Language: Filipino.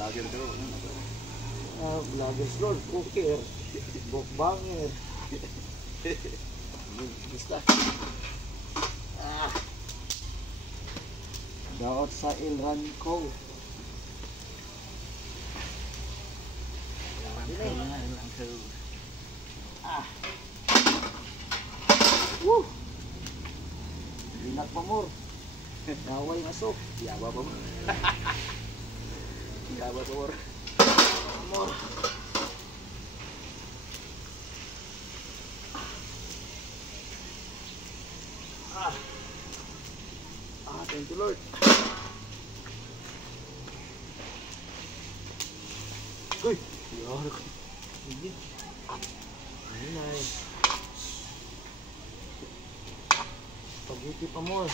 Vlogger ka rin. Vloggers Lord, cooker, bukbanger. Basta. Daot sa Ilran ko. Woo! Binak pa more. Naway masok. Yawa pa mo. Yawa pa mo. More. Thank you Lord. Uy! Yara ka. Hindi. Ayun ay. Pag-iti pa more.